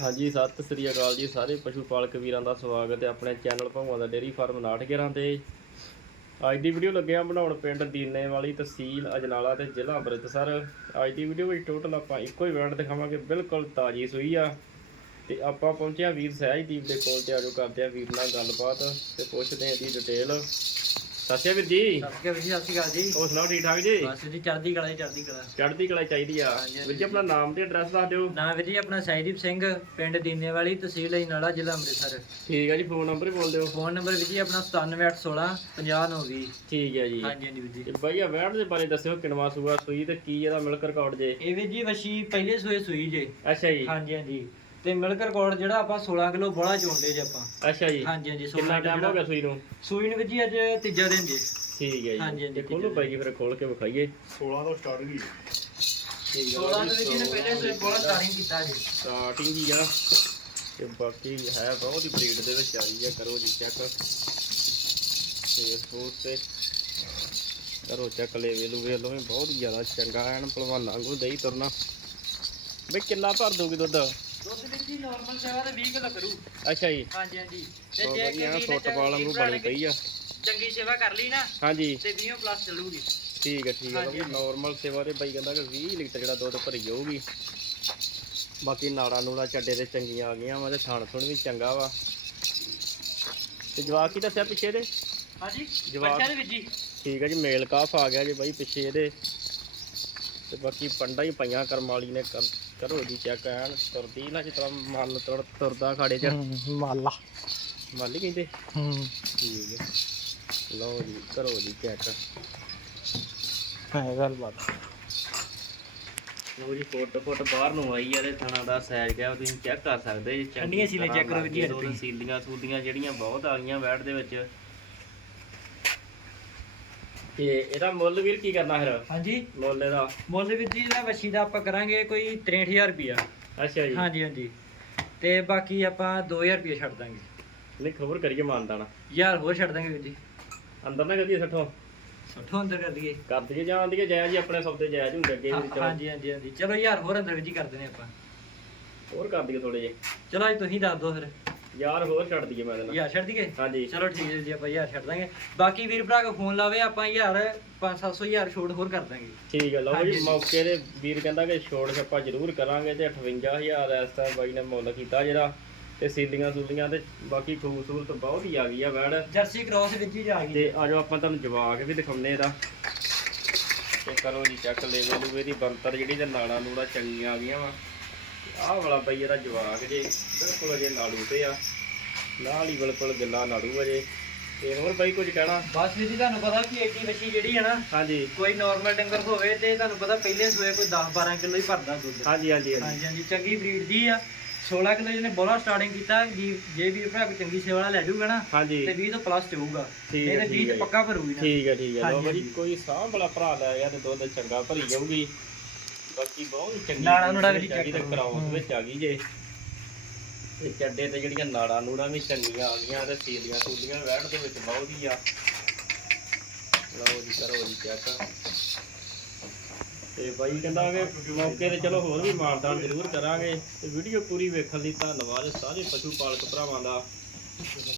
ਹਾਂਜੀ, ਸਤਿ ਸ੍ਰੀ ਅਕਾਲ ਜੀ ਸਾਰੇ ਪਸ਼ੂ ਪਾਲਕ ਵੀਰਾਂ ਦਾ ਸਵਾਗਤ ਹੈ ਆਪਣੇ ਚੈਨਲ ਭੰਗਵਾ ਦਾ ਡੇਰੀ ਫਾਰਮ 911 ਤੇ। ਅੱਜ ਦੀ ਵੀਡੀਓ ਲੱਗਿਆ ਬਣਾਉਣ ਪਿੰਡ ਦੀਨੇ ਵਾਲੀ ਤਹਿਸੀਲ ਅਜਨਾਲਾ ਤੇ ਜ਼ਿਲ੍ਹਾ ਅੰਮ੍ਰਿਤਸਰ। ਅੱਜ ਦੀ ਵੀਡੀਓ ਵਿੱਚ ਟੋਟਲ ਆਪਾਂ ਇੱਕੋ ਹੀ ਵੈਂਟ ਦਿਖਾਵਾਂਗੇ, ਬਿਲਕੁਲ ਤਾਜੀ ਸੂਈ ਆ। ਤੇ ਆਪਾਂ ਪਹੁੰਚਿਆ ਵੀਰ ਸਹਿਜਦੀਪ ਦੇ ਕੋਲ ਤੇ ਆਜੋ ਕਰਦੇ ਆ ਵੀਰ ਨਾਲ ਗੱਲਬਾਤ ਤੇ ਪੁੱਛਦੇ ਆ ਦੀ ਡਿਟੇਲ ਸਤਿ ਸ਼੍ਰੀ ਅਕਾਲ ਵੀਰ ਜੀ। ਸਤਿ ਸ਼੍ਰੀ ਅਕਾਲ ਜੀ ਸਤਿ ਸ਼੍ਰੀ ਅਕਾਲ ਜੀ। ਹੋਰ ਸੁਣਾਓ ਠੀਕ ਠਾਕ ਜੀ? ਬਸ ਜੀ ਚੜ੍ਹਦੀ ਕਲਾ ਜੀ ਚੜ੍ਹਦੀ ਕਲਾ। ਚੜ੍ਹਦੀ ਕਲਾ ਚਾਹੀਦੀ ਆ। ਵੀਰ ਜੀ ਆਪਣਾ ਨਾਮ ਤੇ ਐਡਰੈਸ ਦੱਸ ਦਿਓ। ਨਾਮ ਵੀਰ ਜੀ ਆਪਣਾ ਸਹਿਦੀਪ ਸਿੰਘ ਪਿੰਡ ਦੀਨੇਵਾਲੀ ਤਹਿਸੀਲ ਅਜਨਾਲਾ ਜ਼ਿਲ੍ਹਾ ਅੰਮ੍ਰਿਤਸਰ। ਠੀਕ ਆ ਜੀ ਫੋਨ ਨੰਬਰ ਹੀ ਬੋਲ ਦਿਓ। ਫੋਨ ਨੰਬਰ ਵੀਰ ਜੀ ਆਪਣਾ 97816 50920 ਠੀਕ ਹੈ ਜੀ। ਹਾਂਜੀ ਹਾਂਜੀ ਵੀਰ ਜੀ। ਤੇ ਬਾਈ ਆ ਵੈਟ ਦੇ ਬਾਰੇ ਦੱਸਿਓ ਕਿਨਵਾ ਸੂਆ ਸੂਈ ਤੇ ਕੀ ਇਹਦਾ ਮਿਲਕ ਰਿਕਾਰਡ ਜੇ। ਇਹ ਵੀਰ ਜੀ ਵਸ਼ੀ ਪਹਿਲੇ ਸੂਏ ਸੂਈ ਜੇ। ਅੱਛਾ ਜੀ। ਹਾਂਜੀ ਹਾਂਜੀ। ਤੇ ਮਿਲਕ ਰਿਕਾਰਡ ਜਿਹੜਾ ਆਪਾਂ 16 ਕਿਲੋ ਬੋਲਾ ਚੋਂਡੇ ਜੇ ਆਪਾਂ। ਅੱਛਾ ਜੀ। ਹਾਂਜੀ ਹਾਂਜੀ ਕਿੰਨਾ 16 ਟਾਈਮ ਹੋ ਗਿਆ ਸੂਈ ਨੂੰ? ਸੂਈ ਨੂੰ ਜੀ ਅੱਜ ਤੀਜਾ ਦਿਨ ਜੀ। ਠੀਕ ਹੈ ਹਾਂਜੀ, ਜੀ। ਹਾਂਜੀ, ਤੇ ਖੋਲੋ ਬਾਈ ਜੀ ਫਿਰ ਖੋਲ ਕੇ ਵਿਖਾਈਏ। 16 ਤੋਂ ਸਟਾਰਟ ਹੋਈ ਠੀਕ 16 ਦੇ ਵਿੱਚ ਇਹਨੇ ਪਹਿਲੇ ਸੂਏ ਬੋਲਾ ਸਟਾਰਟਿੰਗ ਕੀਤਾ ਜੀ। ਸਟਾਰਟਿੰਗ ਹੀ ਆ। ਤੇ ਬਾਕੀ ਹੈ ਬਹੁਤ ਹੀ ਬਰੀਡ ਦੇ ਵਿੱਚ ਆਈ ਆ ਕਰੋ ਜੀ ਚੈੱਕ ਤੇ ਫੋਸ ਤੇ ਕਰੋ ਚੈੱਕ ਲੈ ਵੇ ਲੂ ਵੇ ਲੋ ਬਹੁਤ ਹੀ ਜ਼ਿਆਦਾ ਚੰਗਾ ਐਨ ਪਹਿਲਵਾਨਾਂ ਵਾਂਗੂ ਦਹੀਂ ਤੁਰਨਾ। ਬਈ ਕਿੰਨਾ ਭਰ ਦੋਗੇ ਦੁੱਧ? ਦੁੱਧ ਵੀਰ ਜੀ ਨਾਰਮਲ ਸੇਵਾ ਤੇ 20 ਕਿਲੋ ਕਰੂ ਅੱਛਾ ਜੀ। ਹਾਂਜੀ ਹਾਂਜੀ। ਤੇ ਬਹੁਤ ਜੇ ਵਧੀਆ ਕਿਸੇ ਨੇ ਫੁੱਟਬਾਲ ਵਾਂਗੂ ਬਣੀ ਪਈ ਆ। ਚੰਗੀ ਸੇਵਾ ਕਰ ਲਈ ਨਾ ਹਾਂਜੀ। ਤੇ 20 ਪਲੱਸ ਚੱਲੂਗੀ। ਠੀਕ ਹੈ ਠੀਕ ਹੈ ਹਾਂਜੀ, ਵੀ ਨਾਰਮਲ ਸੇਵਾ ਦੇ ਬਾਈ ਕਹਿੰਦਾ ਕਿ 20 ਲੀਟਰ ਜਿਹੜਾ ਦੁੱਧ ਭਰੀ ਜਾਊਗੀ। ਬਾਕੀ ਨਾੜਾ ਨੂੜਾ ਚੱਡੇ ਤੇ ਚੰਗੀਆਂ ਆ ਗਈਆਂ ਵਾ ਤੇ ਥਣ ਥੁਣ ਵੀ ਚੰਗਾ ਵਾ। ਤੇ ਜਵਾਕ ਕੀ ਦੱਸਿਆ ਪਿੱਛੇ ਦੇ? ਹਾਂਜੀ ਜਵਾਕ- ਬੱਚਿਆਂ ਦੇ ਵਿੱਚ ਜੀ। ਠੀਕ ਹੈ ਜੀ ਮੇਲ ਕਾਫ ਆ ਗਿਆ ਜੀ ਬਾਈ ਪਿੱਛੇ ਇਹਦੇ ਤੇ ਬਾਕੀ ਪੰਡਾ ਹੀ ਪਈਆਂ ਕਰਮ ਵਾਲੀ ਨੇ ਕਰ- ਕਰੋ ਜੀ ਚੈੱਕ ਐਨ ਤੁਰਦੀ ਨਾ ਜਿਸ ਤਰ੍ਹਾਂ ਤੁਰ ਤੁਰਦਾ ਖਾੜੇ ਚ। ਮਾਲਾ ਮਾਲੀ ਕਹਿੰਦੇ? ਹੂੰ। ਠੀਕ ਹੈ। ਲਓ ਜੀ ਕਰੋ ਜੀ ਚੈੱਕ ਹੈ ਗੱਲਬਾਤ। ਲੋ ਜੀ ਫੁੱਟ ਫੁੱਟ ਬਾਹਰ ਨੂੰ ਆਈ ਆ ਤੇ ਥਣਾ ਦਾ ਸਾਈਜ਼ ਗਿਆ ਤੁਸੀਂ ਚੈੱਕ ਕਰ ਸਕਦੇ ਜੀ। ਠੰਡੀਆਂ ਸੀਲਾਂ check ਕਰੋ ਜੀ। ਸੀਲੀਆਂ ਸੂਲੀਆਂ ਜਿਹੜੀਆਂ ਬਹੁਤ ਆ ਗਈਆਂ ਬੈਡ ਦੇ ਵਿੱਚ। ਤੇ ਇਹਦਾ ਮੁੱਲ ਵੀਰ ਕੀ ਕਰਨਾ ਫਿਰ? ਹਾਂਜੀ। ਮੁੱਲ ਇਹਦਾ। ਮੁੱਲ ਵਿੱਚ ਜੀ ਦਾ ਵਸ਼ੀ ਦਾ ਆਪਾਂ ਕਰਾਂਗੇ ਕੋਈ 63000 ਰੁਪਿਆ ਅੱਛਾ ਜੀ। ਹਾਂਜੀ ਹਾਂਜੀ। ਤੇ ਬਾਕੀ ਆਪਾਂ 2000 ਰੁਪਿਆ ਛੱਡ ਦਾਂਗੇ। ਨਹੀਂ ਖਬਰ ਕਰੀਏ ਮਾਨਦਾਣਾ ਯਾਰ ਹੋਰ ਛੱਡ ਦਾਂਗੇ ਵੀਰ ਜੀ। ਅੰਦਰ ਨਾ ਕਰੀਏ ਸੱਠੋ। ਸੱਠੋ ਅੰਦਰ ਕਰ ਦਈਏ। ਕਰ ਦਈਏ ਜਾਂ ਆਂਦੀਏ ਜਾਇਜ਼ ਜੀ ਆਪਣੇ ਸੌਦੇ ਜਾਇਜ਼ ਹੁੰਦੇ ਅੱਗੇ ਵੀ ਚਲੋ। ਹਾਂਜੀ ਹਾਂਜੀ ਹਾਂਜੀ। ਚਲੋ ਯਾਰ ਹੋਰ ਅੰਦਰ ਵਿੱਚ ਹੀ ਕਰ ਦਿੰਦੇ ਆਪਾਂ। ਹੋਰ ਕਰ ਦਈਏ ਥੋੜੇ ਜੇ ਚਲੋ ਅੱਜ ਤੁਸੀਂ ਦੱਸ ਦਿਓ ਫਿਰ। ਯਾਰ ਹੋਰ ਛੱਡ ਦਈਏ ਮੈਂ ਨਾਲ। ਯਾਰ ਛੱਡ ਦਈਏ? ਹਾਂਜੀ। ਚਲੋ ਠੀਕ ਹੈ ਜੀ ਆਪਾਂ ਯਾਰ ਛੱਡ ਦਾਂਗੇ। ਬਾਕੀ ਵੀਰ ਭਰਾ ਕੋ ਫੋਨ ਲਾਵੇ ਆਪਾਂ ਯਾਰ 5-700 ਹਜ਼ਾਰ ਛੋਟ ਹੋਰ ਕਰ ਦਾਂਗੇ। ਠੀਕ ਹੈ ਲਓ ਜੀ। ਮੌਕੇ ਦੇ ਵੀਰ ਕਹਿੰਦਾ ਕਿ ਛੋੜ ਛੱਪਾ ਜ਼ਰੂਰ ਕਰਾਂਗੇ ਤੇ 58000 ਇਸ ਟਾਈਮ ਬਾਈ ਨੇ ਮੁੱਲ ਕੀਤਾ ਜਿਹੜਾ ਤੇ ਸੀਲੀਆਂ ਸੂਲੀਆਂ ਤੇ ਬਾਕੀ ਖੂਬਸੂਰਤ ਬਹੁਤ ਹੀ ਆ ਗਈ ਆ ਵੈੜ। ਜਰਸੀ ਕ੍ਰਾਸ ਵਿੱਚ ਹੀ ਜਾ ਗਈ। ਤੇ ਆਜੋ ਆਪਾਂ ਤੁਹਾਨੂੰ ਜਵਾਕ ਵੀ ਦਿਖਾਉਂਦੇ ਇਹਦਾ। ਤੇ ਕਰੋ ਜੀ ਚੱਕ ਲੈ ਲੂ ਇਹਦੀ ਬੰਤਰ ਜਿਹੜੀ ਤੇ ਨਾੜਾ ਨੂੜਾ ਚੰਗੀਆਂ ਆ ਗਈਆਂ ਵਾ। ਆਹ ਵਾਲਾ ਬਈ ਇਹਦਾ ਜਵਾਕ ਜੇ ਬਿਲਕੁਲ ਅਜੇ ਨਾੜੂ ਤੇ ਆ। ਨਾਲ ਹੀ ਬਿਲਕੁਲ ਗਿੱਲਾ ਨਾੜੂ ਅਜੇ ਤੇ ਹੋਰ ਬਾਈ ਕੁਝ ਕਹਿਣਾ? ਬਸ ਵੀਰ ਜੀ ਤੁਹਾਨੂੰ ਪਤਾ ਕਿ ਏਡੀ ਵੱਛੀ ਜਿਹੜੀ ਹੈ ਨਾ ਹਾਂਜੀ। ਕੋਈ ਨਾਰਮਲ ਡੰਗਰ ਹੋਵੇ ਤੇ ਤੁਹਾਨੂੰ ਪਤਾ ਪਹਿਲੇ ਸੂਏ ਕੋਈ 10-12 ਕਿਲੋ ਹੀ ਭਰਦਾ ਦੁੱਧ। ਹਾਂਜੀ ਹਾਂਜੀ ਹਾਂਜੀ। ਹਾਂਜੀ ਚੰਗੀ ਬਰੀਡ ਦੀ ਆ। 16 ਕਿਲੋ ਜਿਹਨੇ ਬੋਲਾ ਸਟਾਰਟਿੰਗ ਕੀਤਾ ਜੀ ਜੇ ਵੀ ਭਰਾ ਕੋਈ ਚੰਗੀ ਸੇਵਾ ਲੈ ਜਾਊਗਾ ਨਾ ਹਾਂਜੀ। ਤੇ 20 ਤੋਂ ਪਲੱਸ ਜਾਊਗਾ ਠੀਕ ਹੈ, ਤੇ 20 ਠੀਕ ਤੇ। ਪੱਕਾ ਭਰੂਗੀ ਨਾ। ਠੀਕ ਹੈ ਠੀਕ ਹੈ ਲੋ ਬਈ। ਕੋਈ ਸਾਂਭ ਵਾਲਾ ਭਰਾ ਲੈ ਗਿਆ ਤੇ ਦੁੱਧ ਚੰਗਾ ਭਰੀ ਜਾਊਗੀ। ਬਾਕੀ ਬਹੁਤ ਚੰਗੀ ਨਾੜਾਂ ਨੂੜਾਂ ਵੀ ਹੈਗੀ ਤੇ ਕਰਾਉਸ ਵਿੱਚ ਆ ਗਈ ਜੇ। ਤੇ ਚੱਡੇ ਤੇ ਜਿਹੜੀਆਂ ਨਾੜਾਂ ਨੂੜਾਂ ਵੀ ਚੰਗੀਆਂ ਆ ਗਈਆਂ ਤੇ ਸੀਲੀਆਂ ਸੂਲੀਆਂ ਵੈੜ ਦੇ ਵਿੱਚ ਬਹੁਤ ਹੀ ਆ। ਲਓ ਜੀ ਕਰੋ ਜੀ ਚੈੱਕ ਤੇ ਬਾਈ ਕਹਿੰਦਾ ਕਿ ਮੌਕੇ ਤੇ ਚਲੋ ਹੋਰ ਵੀ ਮਾਨਦਾਨ ਜ਼ਰੂਰ ਕਰਾਂਗੇ। ਤੇ ਵੀਡੀਓ ਪੂਰੀ ਵੇਖਣ ਲਈ ਧੰਨਵਾਦ ਸਾਰੇ ਪਸ਼ੂ ਪਾਲਕ ਭਰਾਵਾਂ ਦਾ।